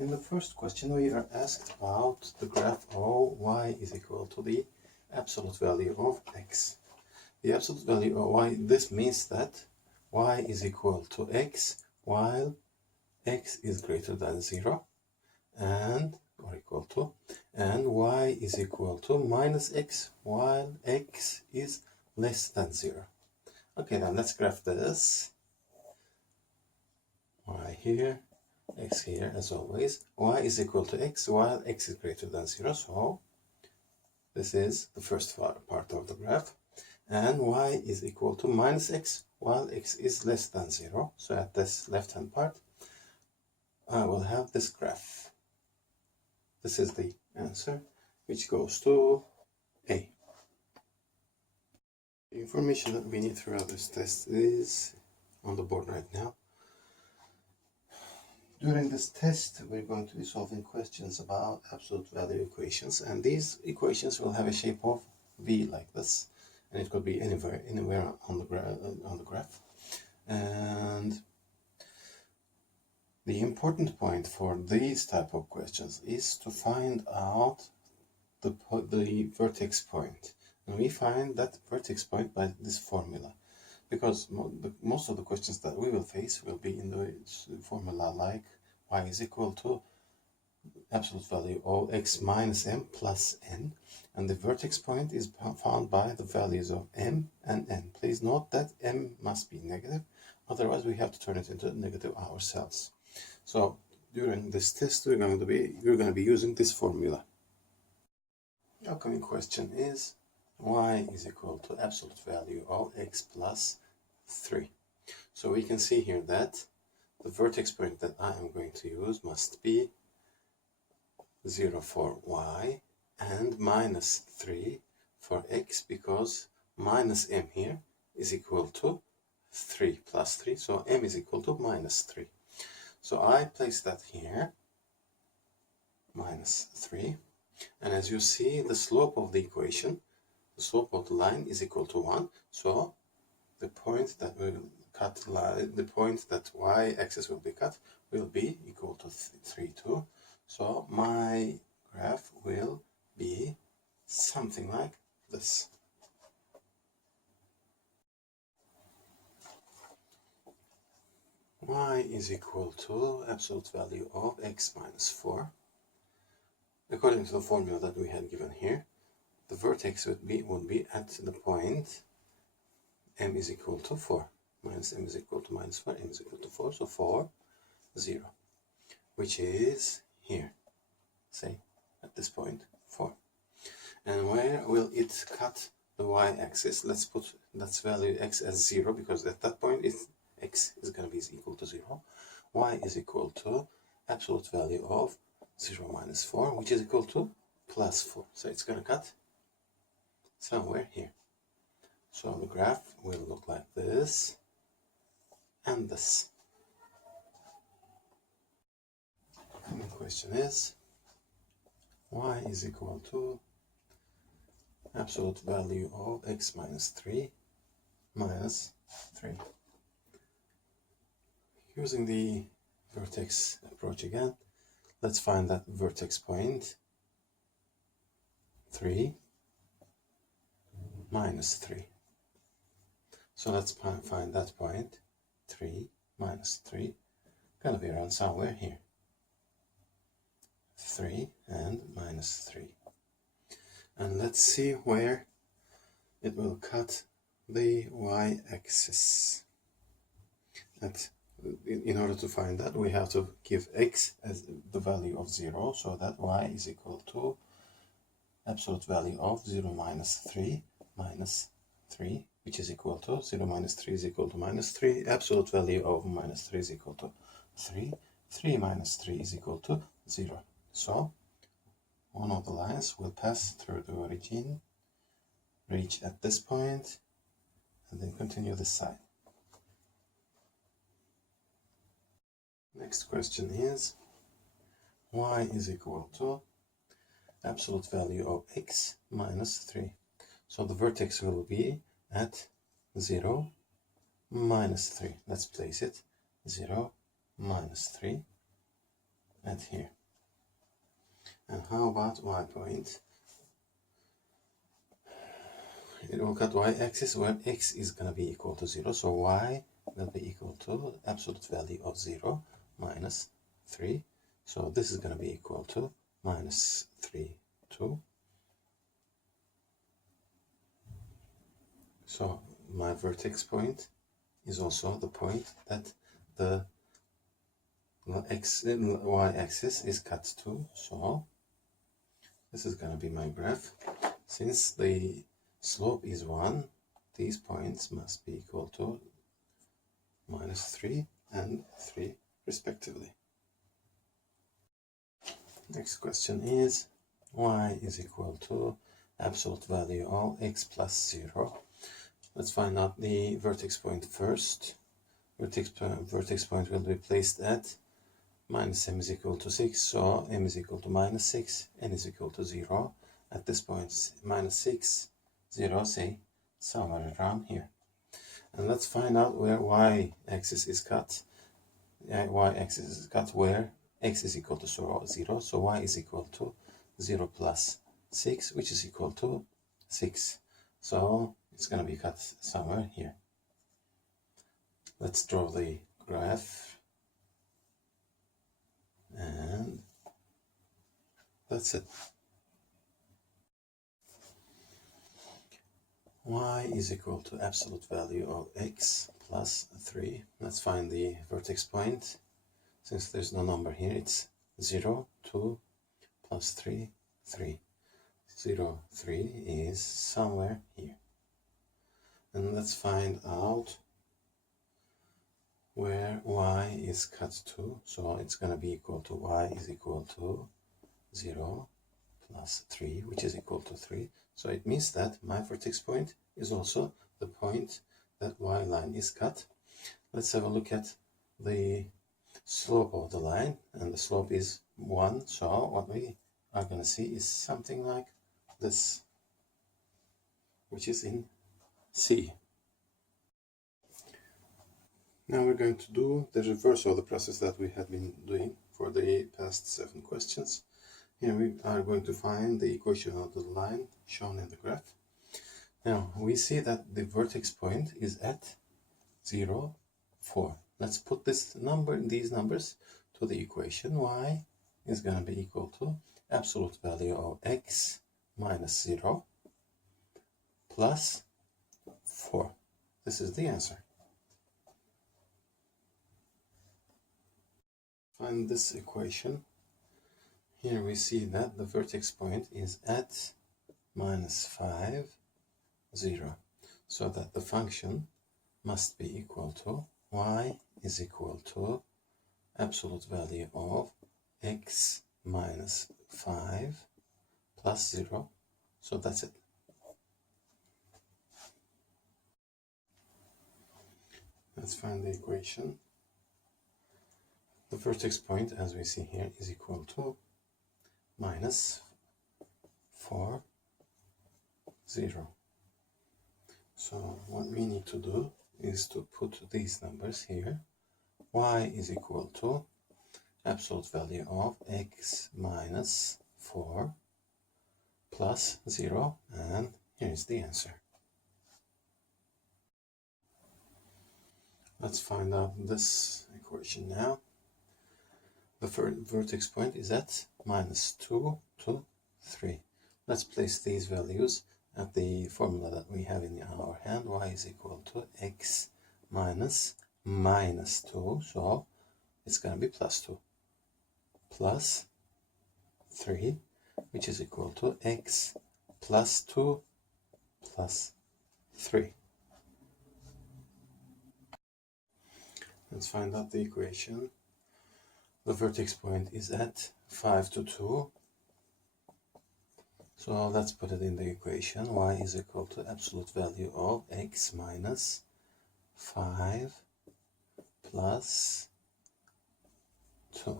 In the first question, we are asked about the graph of y is equal to the absolute value of x. The absolute value of y, this means that y is equal to x while x is greater than 0 and or equal to, and y is equal to minus x while x is less than 0. Okay, now let's graph this. Y here, x here as always. Y is equal to x while x is greater than 0. So this is the first part of the graph. And y is equal to minus x while x is less than 0. So at this left hand part, I will have this graph. This is the answer, which goes to A. The information that we need throughout this test is on the board right now. During this test, we're going to be solving questions about absolute value equations, and these equations will have a shape of V like this, and it could be anywhere on the graph. And the important point for these type of questions is to find out the vertex point, and we find that vertex point by this formula, because most of the questions that we will face will be in the formula like y is equal to absolute value of x minus m plus n, and the vertex point is found by the values of m and n. Please note that m must be negative, otherwise we have to turn it into negative ourselves. So during this test we're going to be using this formula. The upcoming question is y is equal to absolute value of x plus 3. So we can see here that the vertex point that I am going to use must be 0 for y and minus 3 for x, because minus m here is equal to 3 plus 3, so m is equal to minus 3. So I place that here, minus 3, and as you see, the slope of the equation, the slope of the line is equal to 1, so the point that will cut the point that y-axis will be cut will be equal to 3, 2. So my graph will be something like this. Y is equal to absolute value of x minus 4. According to the formula that we had given here, the vertex would be at the point m is equal to 4. Minus m is equal to minus 4, m is equal to 4, so 4, 0, which is here, say, at this point, 4. And where will it cut the y-axis? Let's put that value x as 0, because at that point x is going to be equal to 0. Y is equal to absolute value of 0 minus 4, which is equal to plus 4. So it's going to cut somewhere here. So the graph will look like this and this. And the question is, y is equal to absolute value of x minus 3 minus 3. Using the vertex approach again, let's find that vertex point 3 minus 3. So let's find that point 3 minus 3, gonna be around somewhere here. 3 and minus 3. And let's see where it will cut the y-axis. In order to find that, we have to give x as the value of 0, so that y is equal to absolute value of 0 minus 3 minus 3, which is equal to 0 minus 3 is equal to minus 3. Absolute value of minus 3 is equal to 3. 3 minus 3 is equal to 0. So one of the lines will pass through the origin, reach at this point, and then continue this side. Next question is y is equal to absolute value of x minus 3. So the vertex will be at 0 minus 3. Let's place it 0 minus 3. at here. And how about y point? It will cut y-axis where x is going to be equal to 0. So y will be equal to absolute value of 0 minus 3. So this is going to be equal to minus 3, 2. So my vertex point is also the point that the y-axis is cut to. So this is going to be my graph. Since the slope is 1, these points must be equal to minus 3 and 3 respectively. Next question is y is equal to absolute value of x plus 0. Let's find out the vertex point first. Vertex point will be placed at minus m is equal to 6, so m is equal to minus 6, n is equal to 0. At this point, minus 6, 0, say, somewhere around here. And let's find out where y-axis is cut. Y-axis is cut where x is equal to 0, so y is equal to 0 plus 6, which is equal to 6. So it's going to be cut somewhere here. Let's draw the graph. And that's it. Y is equal to absolute value of x plus 3. Let's find the vertex point. Since there's no number here, it's 0, 2, plus 3, 3. 0, 3 is somewhere here. And let's find out where y is cut to. So it's going to be equal to y is equal to 0 plus 3, which is equal to 3. So it means that my vertex point is also the point that y line is cut. Let's have a look at the slope of the line, and the slope is 1. So what we are going to see is something like this, which is in C. Now we're going to do the reverse of the process that we have been doing for the past 7 questions. Here we are going to find the equation of the line shown in the graph. Now we see that the vertex point is at 0, 4. Let's put these numbers to the equation. Y is going to be equal to absolute value of x minus 0 plus 4. This is the answer. Find this equation. Here we see that the vertex point is at minus 5, 0. So that the function must be equal to y is equal to absolute value of x minus 5 plus 0. So that's it. Let's find the equation. The vertex point, as we see here, is equal to minus 4, 0. So what we need to do is to put these numbers here. Y is equal to absolute value of x minus 4 plus 0, and here is the answer. Let's find out this equation now. The vertex point is at minus 2 to 3. Let's place these values at the formula that we have in our hand. Y is equal to x minus 2, so it's going to be plus 2, plus 3, which is equal to x plus 2 plus 3. Let's find out the equation. The vertex point is at 5 to 2. So let's put it in the equation. Y is equal to absolute value of x minus 5 plus 2.